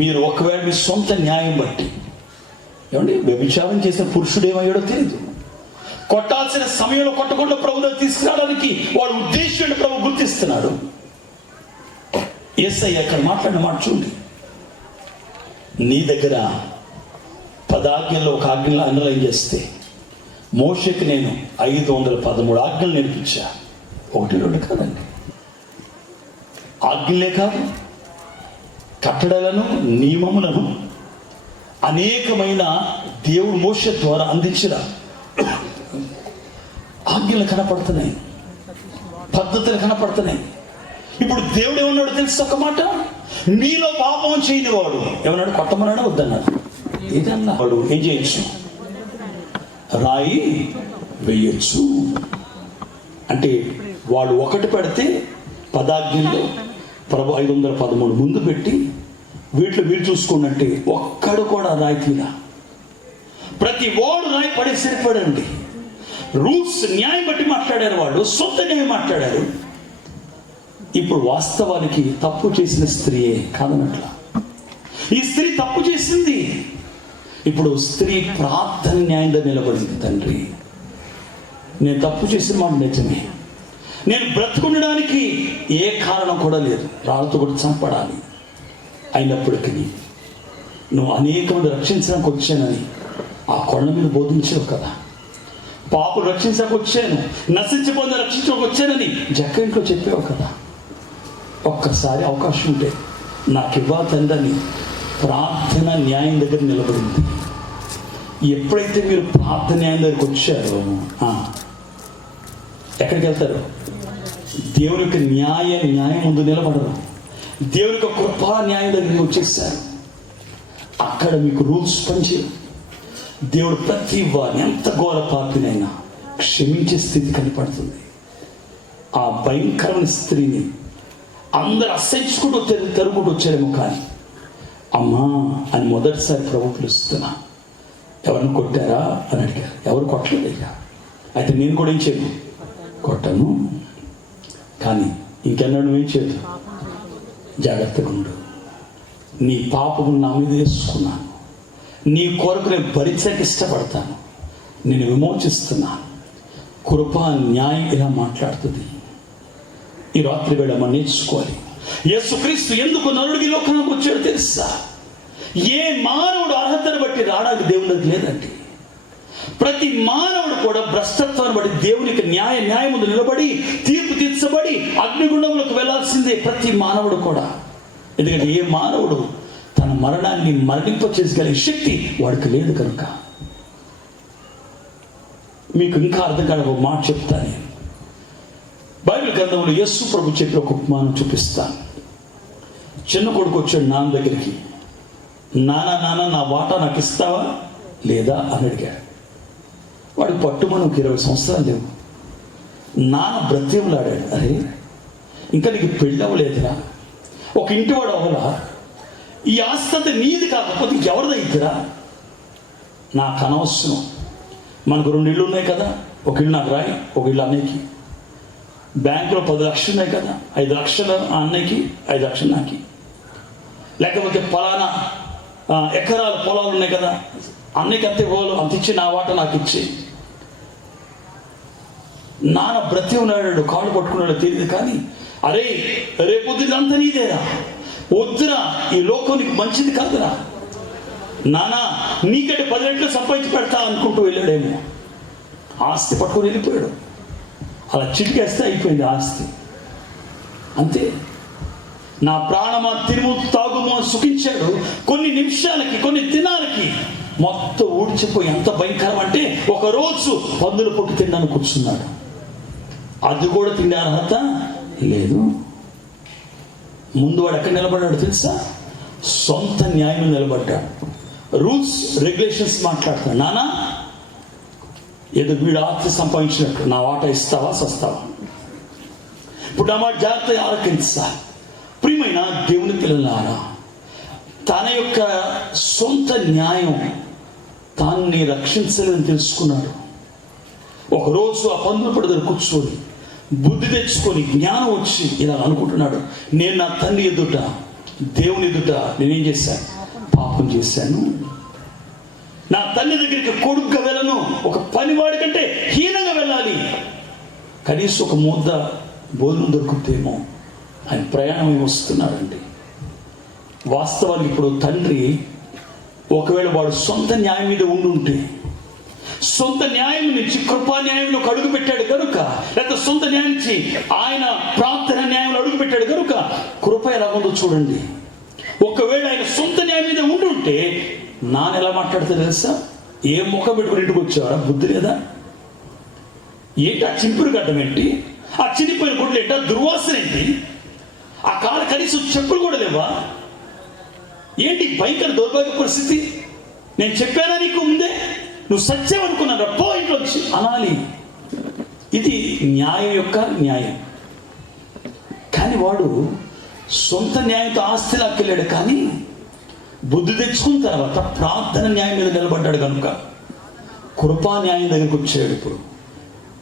మీరు ఒకవేళ మీ సొంత న్యాయం బట్టి, ఏమండి వ్యభిచారం చేసిన పురుషుడు ఏమయ్యాడో తెలియదు, కొట్టాల్సిన సమయంలో కొట్టకుండా ప్రభువులో తీసుకురావడానికి వాడు ఉద్దేశం ప్రభు గుర్తిస్తున్నాడు. యేసయ్య అక్కడ మాట్లాడిన మాట చూడండి. నీ దగ్గర 10 ఆజ్ఞల్లో ఒక ఆజ్ఞలో అండర్లైన్ చేస్తే, మోషేకి నేను 513 ఆజ్ఞలు నేర్పించా. 1, 2 కాదండి, ఆజ్ఞలే కాదు, కట్టడలను, నియమములను అనేకమైన దేవుడు మోషే ద్వారా అందించిన ఆజ్ఞలు కనపడుతున్నాయి, పద్ధతులు కనపడుతున్నాయి. ఇప్పుడు దేవుడు ఏమన్నాడు తెలుసు? ఒక మాట, నీలో పాపం చేయని వాడు ఏమన్నాడు? కొట్టమన్నాడు వద్దన్నాడు? ఏదన్నా వాడు ఏం చేయొచ్చు? రాయి వేయచ్చు. అంటే వాడు ఒకటి పెడితే 10 ఆజ్ఞల్లో ప్రభు 513 ముందు పెట్టి వీటిలో వీళ్ళు చూసుకున్నట్టే ఒక్కడు కూడా రాయి తీరా. ప్రతి వాడు రాయి పడే సరిపడండి. రూల్స్ న్యాయం బట్టి మాట్లాడారు, వాళ్ళు సొంత న్యాయం మాట్లాడారు. ఇప్పుడు వాస్తవానికి తప్పు చేసిన స్త్రీయే కాదనట్ల. ఈ స్త్రీ తప్పు చేసింది. ఇప్పుడు స్త్రీ ప్రార్థన న్యాయంగా నిలబడింది. తండ్రి, నేను తప్పు చేసిన మాట నిజమే, నేను బ్రతుకుండడానికి ఏ కారణం కూడా లేదు, రాళ్ళతో కూడా చంపడాలి, అయినప్పటికీ నువ్వు అనేక మంది రక్షించడానికి వచ్చానని ఆ కొండ మీద బోధించావు కదా, పాపులు రక్షించడానికి వచ్చాను, నశించిపోయిన రక్షించడానికి వచ్చానని జక్క ఇంట్లో చెప్పావు కదా, ఒక్కసారి అవకాశం ఉంటే నాకు ఇవ్వాలని ప్రార్థన న్యాయం దగ్గర నిలబడింది. ఎప్పుడైతే మీరు ప్రార్థన న్యాయం దగ్గరికి వచ్చారో ఎక్కడికి వెళ్తారు? దేవుని యొక్క న్యాయం ముందు నిలబడరు. దేవుని యొక్క కృపా న్యాయం దగ్గరికి వచ్చేసారు. అక్కడ మీకు రూల్స్ పనిచేయవు. దేవుడు ప్రతి వారిని ఎంత ఘోర పాపినైనా క్షమించే స్థితి కనపడుతుంది. ఆ భయంకరమైన స్త్రీని అందరు అసహించుకుంటూ తరుగుకుంటూ వచ్చారేమో, కానీ అమ్మా అని మొదటిసారి ప్రభు పిలుస్తున్నా. ఎవరిని కొట్టారా అని అడిగారు. ఎవరు కొట్టలేదయ్యా. అయితే నేను కూడా ఏం చేయను, కొట్టను, కానీ ఇంకెన్నాడు నువ్వేం చేయదు, జాగ్రత్తగా ఉండు, నీ పాపము నా మీద వేసుకున్నాను, నీ కొరకు నేను భరించడానికి ఇష్టపడతాను, నేను విమోచిస్తున్నాను. కృప న్యాయం ఇలా మాట్లాడుతుంది. ఈ రాత్రి వేళ మనం నేర్చుకోవాలి. యేసుక్రీస్తు ఎందుకు నరుడికి లోకానికి వచ్చాడు తెలుసా? ఏ మానవుడు అర్హతను బట్టి రావడానికి దేవునికి లేదండి. ప్రతి మానవుడు కూడా భ్రష్టత్వాన్ని బట్టి దేవునికి న్యాయం ముందు నిలబడి తీర్పు తీర్చబడి అగ్నిగుండంలోకి వెళ్లాల్సిందే ప్రతి మానవుడు కూడా. ఎందుకంటే ఏ మానవుడు తన మరణాన్ని మరణింపచేసగలిగే శక్తి వాడికి లేదు కనుక. మీకు ఇంకా అర్థం కాని ఒక మాట చెప్తాను. నేను బైబిల్ గ్రంథంలో యేసు ప్రభు చెప్పి ఒక ఉపమానం చూపిస్తాను. చిన్న కొడుకు వచ్చాడు నాన్న దగ్గరికి. నాన్న నా వాటా నాకు ఇస్తావా లేదా అని అడిగాడు. వాడు పట్టుమని ఒక 20 సంవత్సరాలు లేవు. నాన్న బ్రతిమలాడాడు, అరే ఇంకా నీకు పెళ్ళి అవ్వలేదురా, ఒక ఇంటి వాడు అవ్వలా, ఈ ఆస్తి నీది కాకపోతే ఎవరిదైతురా? నాకు అనవసరం, మనకు 2 ఇళ్ళు ఉన్నాయి కదా, ఒక ఇల్లు నాకు రాయి, ఒక ఇల్లు అన్నయ్యకి, బ్యాంకులో 10 లక్షలు ఉన్నాయి కదా, 5 లక్షలు ఆ అన్నయ్యకి, 5 లక్షలు నాకి, లేకపోతే ఫలానా ఎకరాల పొలాలు ఉన్నాయి కదా, అన్నయ్యకి అంతే పోలు అంత ఇచ్చి నా వాట నాకు ఇచ్చి. నాన్న బ్రతి ఉన్నాడు, కాళ్ళు పట్టుకున్నాడు తెలియదు, కానీ అరే రేపొద్దు ఇదంతా నీదేరా, వద్దురా, ఈ లోకం నీకు మంచిది కాదురా, నానా నీకంటే 10 రెట్లు సంపాదించి పెడతా అనుకుంటూ వెళ్ళాడేమో. ఆస్తి పట్టుకొని వెళ్ళిపోయాడు. అలా చిటికేస్తే అయిపోయింది ఆస్తి, అంతే. నా ప్రాణమా తిరుము తాగుమో సుఖించాడు. కొన్ని నిమిషాలకి, కొన్ని దినాలకి మొత్తం ఊడ్చిపోయి ఎంత భయంకరం అంటే ఒకరోజు పందుల పొట్టు తిన్నాను కూర్చున్నాడు. అది కూడా తినే అర్హత లేదు. ముందు వాడు ఎక్కడ నిలబడ్డాడు తెలుసా? సొంత న్యాయం నిలబడ్డాడు. రూల్స్ రెగ్యులేషన్స్ మాట్లాడుతున్నాడు. నానా ఏదో వీడు ఆస్తి సంపాదించినట్టు నా వాటా ఇస్తావా సస్తావా? ఇప్పుడు నా మాట జాగ్రత్తగా ఆలకించా. ప్రియమైన దేవుని పిల్లలారా, తన యొక్క సొంత న్యాయం తాన్ని రక్షించలేదని తెలుసుకున్నాడు. ఒకరోజు ఆ పందుల పొడి దగ్గర కూర్చొని బుద్ధి తెచ్చుకొని జ్ఞానం వచ్చి ఇలా అనుకుంటున్నాడు, నేను నా తండ్రి ఎదుట దేవుని ఎదుట నేనేం చేశాను? పాపం చేశాను. నా తండ్రి దగ్గరికి కొడుకుగా వెళ్ళను, ఒక పనివాడి కంటే హీనంగా వెళ్ళాలి, కనీసం ఒక ముద్ద భోజనం దొరుకుతేమో ఆయన ప్రయాణం వస్తున్నాడండి. వాస్తవానికి ఇప్పుడు తండ్రి ఒకవేళ వాడు సొంత న్యాయం మీద ఉండుంటే, సొంత న్యాయం నుంచి కృపా న్యాయంలోకి అడుగు పెట్టాడు కనుక, లేకపోతే సొంత న్యాయం నుంచి ఆయన ప్రార్థన న్యాయంలో అడుగు పెట్టాడు కనుక కృప ఎలా ఉందో చూడండి. ఒకవేళ ఆయన సొంత న్యాయం మీద ఉండుంటే నాన్న ఎలా మాట్లాడితే తెలుసా? ఏ ముఖం పెట్టుకుని ఇంటికి వచ్చేవారా? బుద్ధి లేదా? ఏంటి ఆ చింపురు గడ్డం ఏంటి? ఆ చినిపోయిన గుడ్లు ఏంటి? ఆ దుర్వాసన ఏంటి? ఆ కాళ్ళ కనీసం చెప్పులు కూడా లేవా? ఏంటి భయంకర దౌర్భాగ్య పరిస్థితి? నేను చెప్పానా నీకు ముందే? నువ్వు సత్యం అనుకున్నాను, పో ఇంట్లోంచి అనాలి. ఇది న్యాయం యొక్క న్యాయం. కానీ వాడు సొంత న్యాయంతో ఆస్తి లాక్కెళ్ళాడు, కానీ బుద్ధి తెచ్చుకున్న తర్వాత ప్రార్థన న్యాయం మీద నిలబడ్డాడు కనుక కృపా న్యాయం దగ్గరికి వచ్చాడు. ఇప్పుడు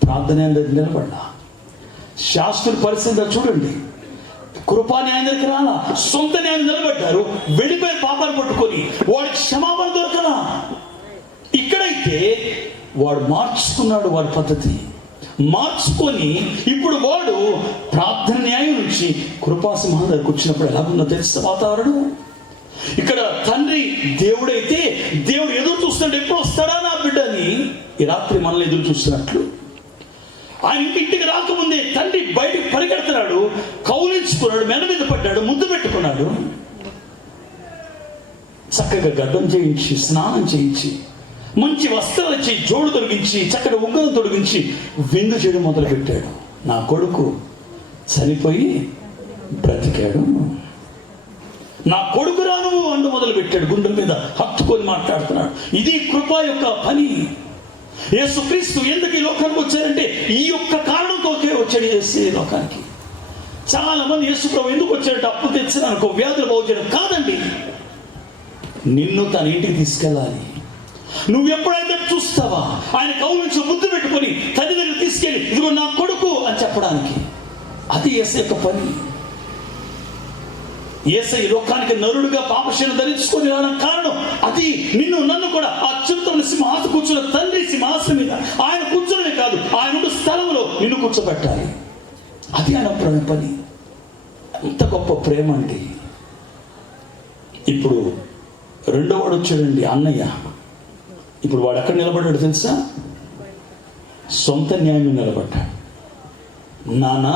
ప్రార్థన న్యాయం దగ్గర నిలబడ్డా. శాస్త్రుల పరిస్థితి చూడండి, కృపా న్యాయం దగ్గర రాలా, సొంత న్యాయం నిలబడ్డారు. వెళ్ళిపోయి పాపాలు పట్టుకొని వాడికి క్షమాపణ దొరకలా. ఇక్కడైతే వాడు మార్చుకున్నాడు, వాడి పద్ధతి మార్చుకొని ఇప్పుడు వాడు ప్రార్థన న్యాయం నుంచి కృపాసింహం దగ్గరకు వచ్చినప్పుడు ఎలాగుందో తెలుసా వాతావరణం? ఇక్కడ తండ్రి దేవుడైతే దేవుడు ఎదురు చూస్తున్నాడు, ఎప్పుడు వస్తాడా నా బిడ్డని. ఈ రాత్రి మనల్ని ఎదురు చూస్తున్నట్లు ఆయన ఇంటికి రాకముందే తండ్రి బయటకు పరిగెడుతున్నాడు, కౌలించుకున్నాడు, మెడ మీద పడ్డాడు, ముద్దు పెట్టుకున్నాడు, చక్కగా గడ్డం చేయించి స్నానం చేయించి మంచి వస్త్రాలు ఇచ్చి జోడు తొలగించి చక్కటి ఉగ్గను తొలగించి విందు చేయడం మొదలు పెట్టాడు. నా కొడుకు చనిపోయి బ్రతికాడు, నా కొడుకు రాను అండు మొదలు పెట్టాడు. గుండెల మీద హత్తుకొని మాట్లాడుతున్నాడు. ఇది కృప యొక్క పని. యేసుక్రీస్తు ఎందుకు ఈ లోకానికి వచ్చారంటే ఈ యొక్క కారణంతోకే వచ్చాడు యేసు ఈ లోకానికి. చాలా మంది యేసు ప్రభు ఎందుకు వచ్చారంటే అప్పు తెచ్చడానికి, వ్యాధులు బాగు చేయడం కాదండి, నిన్ను తన ఇంటికి తీసుకెళ్ళాలి. నువ్వు ఎప్పుడైతే చూస్తావా ఆయన కౌలించి ముద్దు పెట్టుకొని తల్లి దగ్గర తీసుకెళ్ళి ఇదిగో నా కొడుకు అని చెప్పడానికి, అది యేసు యొక్క పని. యేసు ఈ లోకానికి నరుడుగా పాపశీలం ధరించుకొని రావడానికి కారణం అది. నిన్ను నన్ను కూడా ఆ అత్యుత్తమ సింహాసనం కూర్చున్న తండ్రి సింహాసనం మీద ఆయన కూర్చోడమే కాదు, ఆయన స్థలంలో నిన్ను కూర్చోబెట్టాలి. అది ఆయన పని. ఎంత గొప్ప ప్రేమ అండి. ఇప్పుడు రెండో వాడు వచ్చాడండి, అన్నయ్య. ఇప్పుడు వాడు ఎక్కడ నిలబడ్డాడు తెలుసా? సొంత న్యాయం నిలబడ్డాడు. నాన్న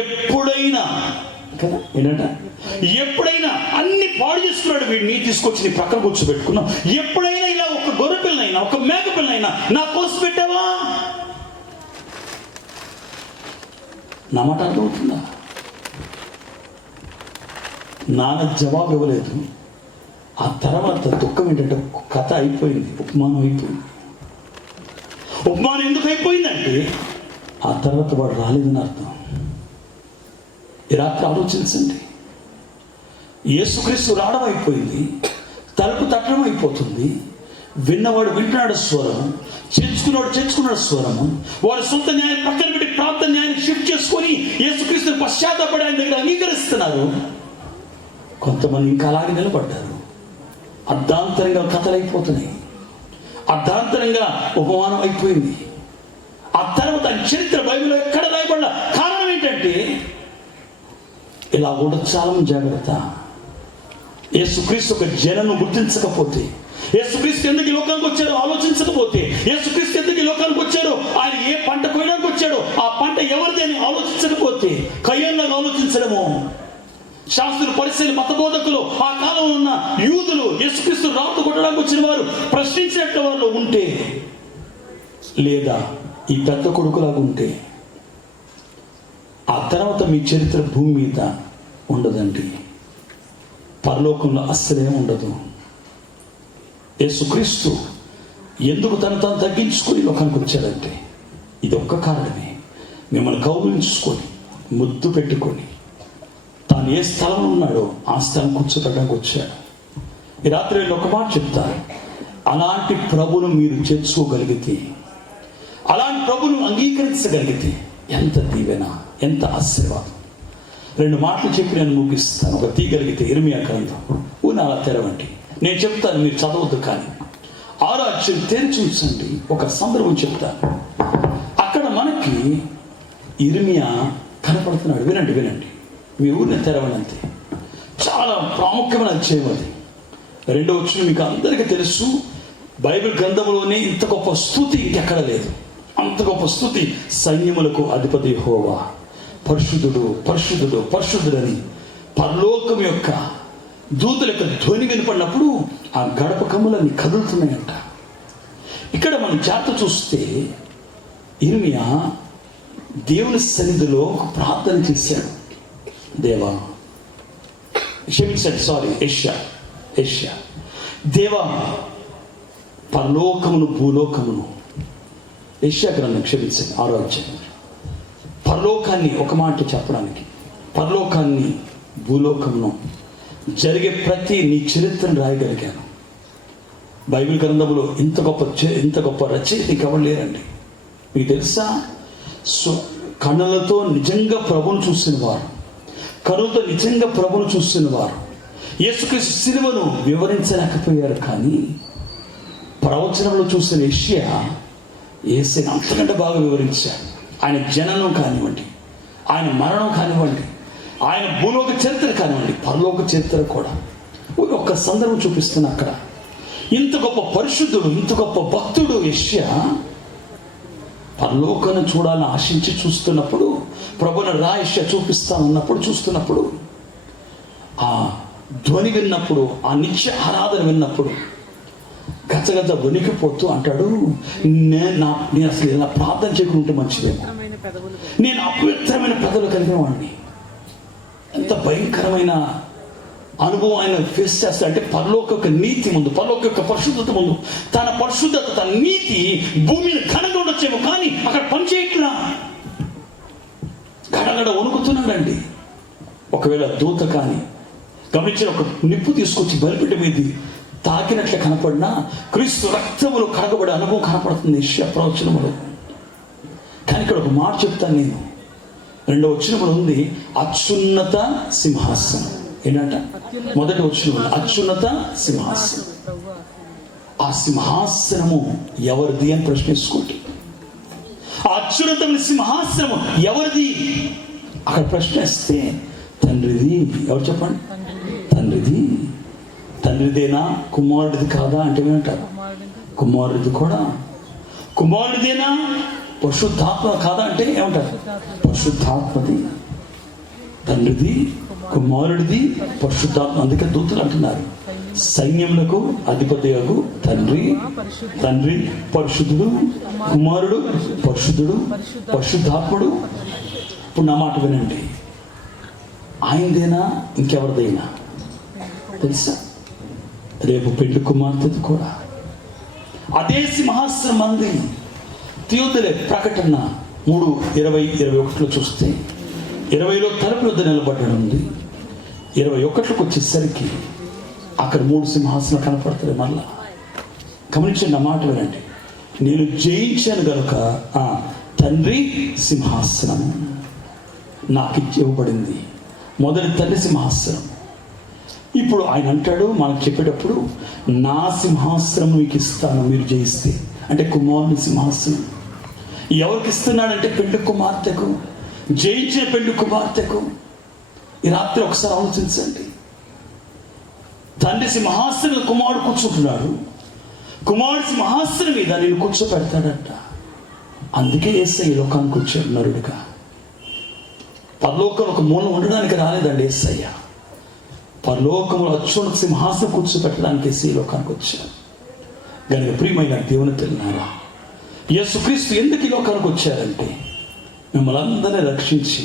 ఎప్పుడైనా కదా ఏంటంట, ఎప్పుడైనా అన్ని పాడు చేసుకున్నాడు వీడిని, తీసుకొచ్చి నీ పక్కన కూర్చోబెట్టుకున్నావు. ఎప్పుడైనా ఇలా ఒక గొర్రె పిల్లనైనా ఒక మేక పిల్లనైనా నా కోసం పెట్టావా? నా మాట అర్థమవుతుందా? నాన్న జవాబు ఇవ్వలేదు. ఆ తర్వాత దుఃఖం ఏంటంటే కథ అయిపోయింది, ఉపమానం అయిపోయింది. ఉపమానం ఎందుకు అయిపోయిందంటే ఆ తర్వాత వాడు రాలేదని అర్థం. ఈ రాత్రి ఆలోచించండి. యేసుక్రీస్తు రావడం అయిపోయింది, తలుపు తట్టడం అయిపోతుంది. విన్నవాడు వింటున్నాడు స్వరం, చేర్చుకున్నాడు స్వరము. వారి సొంత న్యాయం పక్కన పెట్టి ప్రార్థన న్యాయాన్ని షిఫ్ట్ చేసుకొని యేసుక్రీస్తుని పశ్చాత్తాపడి ఆయన దగ్గర అంగీకరిస్తున్నారు. కొంతమంది ఇంకా అలాగే నిలబడ్డారు. అర్ధాంతరంగా కథలు అయిపోతున్నాయి, అర్ధాంతరంగా ఉపమానం అయిపోయింది. ఆ తర్వాత చరిత్ర బైబిల్లో ఎక్కడ రాయబడ్డ కారణం ఏంటంటే ఇలా కూడా చాలా జాగ్రత్త. యేసుక్రీస్తు ఒక జనను గుర్తించకపోతే, యేసుక్రీస్తు ఎందుకు ఈ లోకానికి వచ్చాడో ఆలోచించకపోతే, యేసుక్రీస్తు ఎందుకు ఈ లోకానికి వచ్చాడో, ఆయన ఏ పంట కోయడానికి వచ్చాడో ఆ పంట ఎవరిది అని ఆలోచించకపోతే, కయ్యన్లాగా ఆలోచించడము. శాస్త్రులు, పరిసయ్యులు, మత బోధకులు, ఆ కాలంలో ఉన్న యూదులు యేసుక్రీస్తు రాటు కొట్టడానికి వచ్చిన వారు ప్రశ్నించినట్లు వాళ్ళు ఉంటే, లేదా ఈ పెద్ద కొడుకులాగా ఉంటే, ఆ తర్వాత మీ చరిత్ర భూమి మీద ఉండదండి. పరలోకంలో అస్సలే ఉండదు. యేసుక్రీస్తు ఎందుకు తను తగ్గించుకొని లోకానికి వచ్చాడంటే ఇది ఒక్క కారణమే. మిమ్మల్ని కౌగిలించుకొని ముద్దు పెట్టుకొని తాను ఏ స్థలంలో ఉన్నాడో ఆ స్థలం కూర్చోపెట్టడానికి వచ్చాడు. ఈ రాత్రి నేను ఒక మాట చెప్తాను. అలాంటి ప్రభును మీరు చేర్చుకోగలిగితే, అలాంటి ప్రభును అంగీకరించగలిగితే ఎంత దీవెన, ఎంత ఆశీర్వాదం. 2 మాటలు చెప్పి నేను ముగిస్తాను. ఒక తీయగలిగితే ఇర్మియా గ్రంథం అలా తెరవండి. నేను చెప్తాను, మీరు చదవద్దు, కానీ 6వ అధ్యాయం తెరిచి ఉంచండి. ఒక సందర్భం చెప్తాను. అక్కడ మనకి ఇర్మియా కనపడుతున్నాడు. వినండి, మీ ఊరిని తెరవండి అంతే. చాలా ప్రాముఖ్యమైన అధ్యాయం అది. 2వ వచనం మీకు అందరికీ తెలుసు. బైబిల్ గ్రంథంలోనే ఇంత గొప్ప స్తుతి ఇంకెక్కడ లేదు. అంత గొప్ప స్తుతి. సైన్యములకు అధిపతి యెహోవా పరిశుద్ధుడు, పరిశుద్ధుడు, పరిశుద్ధుడని పరలోకం యొక్క దూతల యొక్క ధ్వని వినపడినప్పుడు ఆ గడప కమ్ములన్నీ కదులుతున్నాయంట. ఇక్కడ మనం జాగ్రత్త చూస్తే ఇర్మియా దేవుని సన్నిధిలో ప్రార్థన చేశాడు. దేవా, క్షమించండి, యెషయా, దేవా, పరలోకమును భూలోకమును, యెషయా గ్రంథం క్షమించండి 6వ అధ్యాయం. పరలోకాన్ని ఒక మాట చెప్పడానికి, పరలోకాన్ని భూలోకమును జరిగే ప్రతి నీ చరిత్రను రాయగలిగాను. బైబిల్ గ్రంథంలో ఇంత గొప్ప రచయిత ఎవరు లేరండి. మీకు తెలుసా? కన్నులతో నిజంగా ప్రభువును చూసిన వారు, కనులతో నిజంగా ప్రభువును చూసిన వారు యేసుక్రీస్తు సిలువను వివరించలేకపోయారు. కానీ ప్రవచనంలో చూసిన యెషయా యేసుని అంతకంటే బాగా వివరించాడు. ఆయన జననం కానివ్వండి, ఆయన మరణం కానివ్వండి, ఆయన భూలోక చరిత్ర కానివ్వండి, పరలోక చరిత్ర కూడా. ఒక్క సందర్భం చూపిస్తున్నా. అక్కడ ఇంత గొప్ప పరిశుద్ధుడు, ఇంత గొప్ప భక్తుడు యెషయా పరలోకాన్ని చూడాలని ఆశించి చూస్తున్నప్పుడు, ప్రభువును యెషయా చూపిస్తానన్నప్పుడు చూస్తున్నప్పుడు, ఆ ధ్వని విన్నప్పుడు, ఆ నిత్య ఆరాధన విన్నప్పుడు గచ్చగచ్చ వణికిపోతూ అంటాడు, నేను అసలు ఇలా ప్రార్థన చేయకుంటే మంచిదేమో, నేను అపవిత్రమైన పెదవులు కలిగిన వాడిని. ఎంత భయంకరమైన అనుభవం ఆయన ఫేస్ చేస్తా అంటే, పరలోక యొక్క నీతి ముందు, పరలోక యొక్క పరిశుద్ధత ముందు, తన పరిశుద్ధత, తన నీతి భూమిని ఘనంగా ఉండొచ్చేమో, కానీ అక్కడ పనిచేయట్లా. గడగడ వణుకుతున్నాడండి. ఒకవేళ దూత కానీ గమనించిన ఒక నిప్పు తీసుకొచ్చి బలిపీఠ మీద తాకినట్లు కనపడినా క్రీస్తు రక్తములు కడగబడే అనుభవం కనపడుతుంది యెషయా ప్రవచనములో. కానీ ఇక్కడ ఒక మాట చెప్తాను నేను. 2వ వచనములో ఉంది అత్యున్నత సింహాసనం. ఏంటంట? 1వ వచనంలో అత్యున్నత సింహాసనం. ఆ సింహాసనము ఎవరిది అని ప్రశ్నించుకుంటే, ఆ అత్యున్నతమైన సింహాసనం ఎవరిది? అక్కడ ప్రశ్న వేస్తే తండ్రిది. ఎవరు చెప్పండి? తండ్రిది. తండ్రిదేనా, కుమారుడిది కాదా అంటే ఏమంటారు? కుమారుడిది కూడా. కుమారుడిదేనా, పరిశుద్ధాత్మ కాదా అంటే ఏమంటారు? పరిశుద్ధాత్మది. తండ్రిది, కుమారుడిది, పరిశుద్ధాత్మ. అందుకే దూతలు అంటున్నారు, సైన్యములకు అధిపతియగు తండ్రి, తండ్రి పరిశుద్ధుడు, కుమారుడు పరిశుద్ధుడు, పరిశుద్ధాత్ముడు. ఇప్పుడు నా మాట వినండి, ఆయనదేనా ఇంకెవరిదైనా తెలుసా? రేపు పెళ్లి కుమార్తెది కూడా అదే సింహాసనం మంది. థియోదలే ప్రకటన 3:20-21 చూస్తే 20లో తలుపుల వద్ద నిలబడ్డాడు ఉంది. 21కి వచ్చేసరికి అక్కడ 3 సింహాసనాలు కనపడతాయి. మళ్ళా గమనించండి, నా మాట వినండి. నేను జయించాను గనుక తండ్రి సింహాసనం నాకు ఇవ్వబడింది. మొదటి తండ్రి సింహాసనం. ఇప్పుడు ఆయన అంటాడు మనకు చెప్పేటప్పుడు, నా సింహాసనం మీకు ఇస్తాను మీరు జయిస్తే. అంటే కుమారుని సింహాసనం ఎవరికి ఇస్తున్నాడంటే పెండు కుమార్తెకు, జయించిన పెండు కుమార్తెకు. ఈ రాత్రి ఒకసారి ఆలోచించండి. తండ్రి సింహాసనం కుమారుడు కూర్చుంటున్నాడు, కుమారుడు సింహాసనం మీద నేను కూర్చోపెడతాడంట. అందుకే యేసయ్య ఈ లోకానికి వచ్చాడు నరుడిగా. పరలోకం ఒక మూలం ఉండడానికి రాలేదండి యేసయ్య. పరలోకంలో అత్యున్నత సింహాసనం కూర్చోపెట్టడానికి యేసయ్య ఈ లోకానికి వచ్చాడు. కనుక ప్రియమైన దేవుని తెలియనారా, యేసుక్రీస్తు ఎందుకు ఈ లోకానికి వచ్చారంటే మిమ్మల్ని అందరినీ రక్షించి,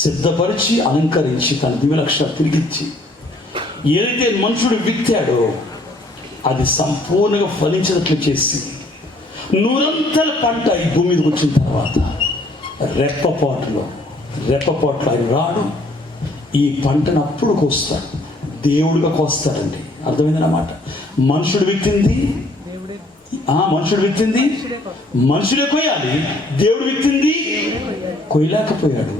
సిద్ధపరిచి, అలంకరించి, తన దివ్య లక్షణాలు తిరిగిచ్చి, ఏదైతే మనుషుడు విత్తాడో అది సంపూర్ణంగా ఫలించినట్లు చేసి, నూరంతల పంట ఈ భూమి మీదకి వచ్చిన తర్వాత రెప్పపాటులో ఆయన రాడు, ఈ పంటను అప్పుడు కోస్తాడు. దేవుడిగా కోస్తాడండి. అర్థమైందన్నమాట. మనుషుడు విత్తింది మనుషుడే కొయ్యాలి, దేవుడు విత్తింది కొయ్యలేకపోయాడు.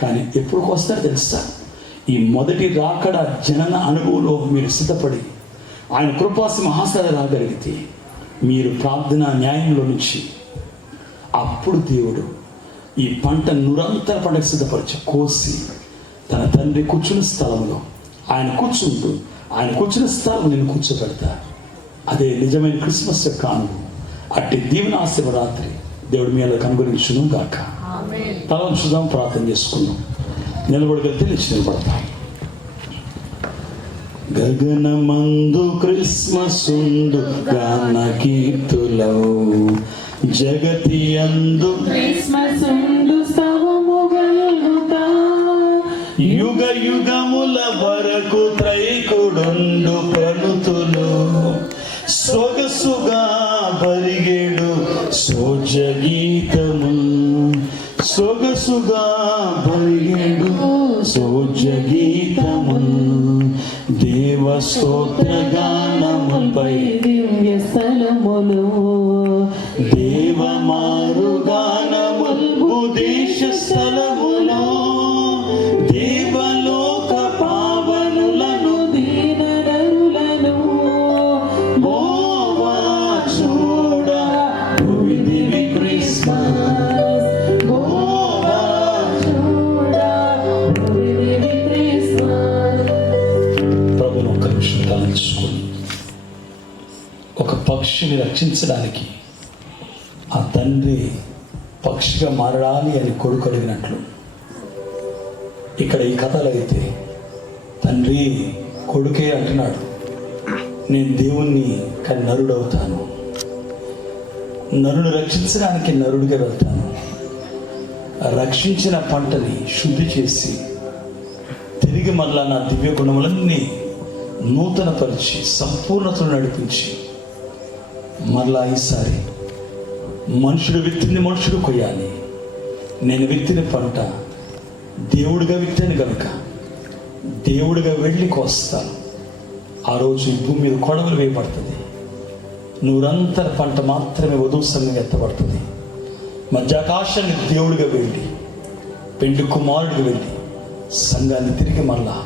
కానీ ఎప్పుడు కోస్తాడు తెలుసా? ఈ మొదటి రాకడ జనన అనుభవంలో మీరు సిద్ధపడి ఆయన కృపా సింహాసనం రాగలిగితే, మీరు ప్రార్థన న్యాయంలో నుంచి అప్పుడు దేవుడు ఈ పంట నురంతర పంటకు సిద్ధపరిచి కోసి తన తండ్రి కూర్చున్న స్థలంలో ఆయన కూర్చున్న స్థలం నేను కూర్చోబెడతా. అదే నిజమైన క్రిస్మస్ యొక్క అనుభవం. అట్టి దీవెన ఆశీర్వాదరాత్రి దేవుడు మీ అలా కనుగొనించును గాక. తలంచుదాం, ప్రార్థన చేసుకుందాం. నిలబడితే లేచి నిలబడతాం. గగనమందు క్రిస్మస్ ఉండు గాన కీర్తులో, జగతి అందు క్రిస్మస్ ఉండు స్తవముగలుగుతా, యుగ యుగముల వరకు త్రైకుడుండు పలుతులు, సొగసుగా పరిగెడు సోజగీతము, సొగసుగా పరిగెడు సోజగీతము, దేవ స్తోత్ర గానముపై దివ్య స్థలములు, దేవ మారు గానముల్ ఉదేశ స్థలములో, దేవలోక పావనులను దీననరులను మోవా చూడ దివి క్రిస్మస్, మోవా చూడ దివి క్రిస్మస్. ప్రభువును ఒక నిమిషం తలంచుకొని, ఒక పక్షిని రక్షించడానికి ఆ తండ్రి పక్షిగా మారాలి అని కొడుకు అడిగినట్లు, ఇక్కడ ఈ కథలు అయితే తండ్రి కొడుకే అంటున్నాడు, నేను దేవుణ్ణి కానీ నరుడవుతాను, నరుని రక్షించడానికి నరుడిగా వెళ్తాను, రక్షించిన పంటని శుద్ధి చేసి తిరిగి మళ్ళా నా దివ్య గుణములన్నీ నూతనపరిచి సంపూర్ణతను నడిపించి మళ్ళా ఈసారి మనుషుడు విత్తింది మనుషుడు కొయ్యాలి. నేను విత్తిన పంట దేవుడిగా విత్తాను కనుక దేవుడిగా వెళ్ళి కోస్తాను. ఆ రోజు ఈ భూమి మీద కొడవలు వేయబడుతుంది. నూరంతర పంట మాత్రమే వధువు సంఘం ఎత్తబడుతుంది. మధ్యాకాశాన్ని దేవుడిగా వెళ్ళి, పెండు కుమారుడిగా వెళ్ళి సంఘాన్ని తిరిగి మళ్ళా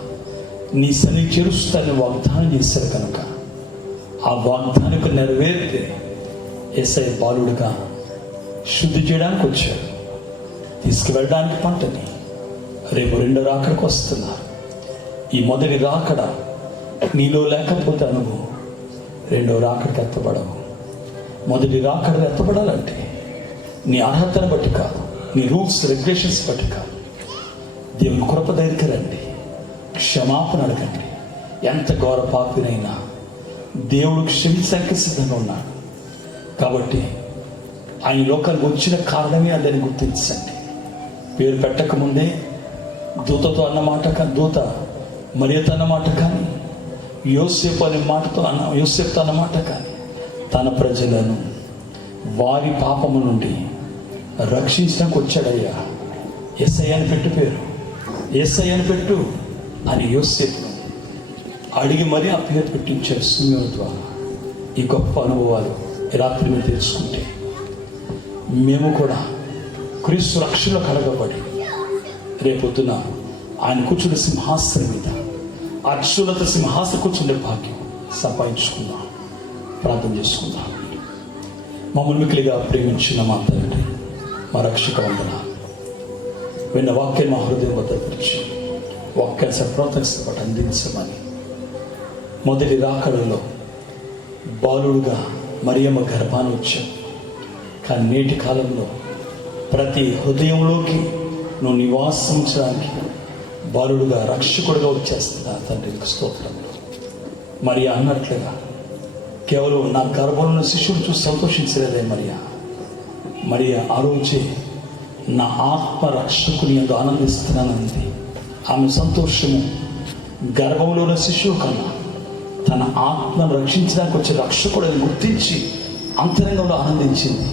నీ సన్ని చేరుస్తానని వాగ్దానం చేశారు కనుక ఆ వాగ్దానికి నెరవేరితే యేసయ్య బాలుడిగా శుద్ధి చేయడానికి వచ్చాడు, తీసుకువెళ్ళడానికి పంటని. రేపు రెండో రాకడికి వస్తున్నారు. ఈ మొదటి రాకడ నీలో లేకపోతే అనుభవం రెండో రాకడికి ఎత్తబడవు. మొదటి రాకడ ఎత్తబడాలంటే నీ అర్హతను బట్టి కాదు, నీ రూల్స్ రెగ్యులేషన్స్ బట్టి కాదు. దేవుని కృప దగ్గరికి రండి, క్షమాపణ అడగండి. ఎంత ఘోర పాపినైనా దేవుడు క్షమించడానికి సిద్ధంగా ఉన్నాడు. కాబట్టి ఆయన లోకానికి వచ్చిన కారణమే అదని గుర్తించండి. పేరు పెట్టకముందే దూతతో అన్నమాట కానీ, దూత మరియతో అన్నమాట కానీ, యోసేపు అనే మాటతో యోసేపుతో అన్నమాట కానీ, తన ప్రజలను వారి పాపము నుండి రక్షించడానికి వచ్చాడయ్యా. యేసయ్య అని పెట్టు, పేరు యేసయ్య అని పెట్టు అని యోసేపు అడిగి మరీ ఆ పేరు పెట్టించారు సిమియోను ద్వారా. ఈ గొప్ప అనుభవాలు ఈ రాత్రి మీరు తెలుసుకుంటే మేము కూడా క్రీస్తు రక్షణలో కడగబడి రేపొద్దున ఆయన కూర్చునే సింహాసనం మీద అత్యున్నత సింహాసనం కూర్చుండే భాగ్యం సంపాదించుకుందాం. ప్రార్థన చేసుకుందాం. మమ్మల్ని మిక్కిలిగా ప్రేమించిన మా తండ్రి, మా రక్షక వందన, విన్న వాక్యం మా హృదయం భద్రపరిచి వాక్యాన్ని సప్రోతక్ష పాటు అందించమని, మొదటి రాకడలో బాలుడుగా మరియమ్మ గర్భాన్ని వచ్చాం. కానీ నేటి కాలంలో ప్రతి హృదయంలోకి నువ్వు నివాసించడానికి బాలుడుగా రక్షకుడుగా వచ్చేస్తున్నా తండ్రికి స్తోత్రములు. మరి అన్నట్లుగా కేవలం నా గర్భంలో శిశువుని చూసి సంతోషించలేదే మరి ఆ రోజే నా ఆత్మ రక్షకుని ఎందు ఆనందిస్తున్నానంది. ఆమె సంతోషము గర్భంలో ఉన్న శిశువు కన్నా తన ఆత్మను రక్షించడానికి వచ్చే రక్షకుడు అని గుర్తించి అంతరంగంలో ఆనందించింది.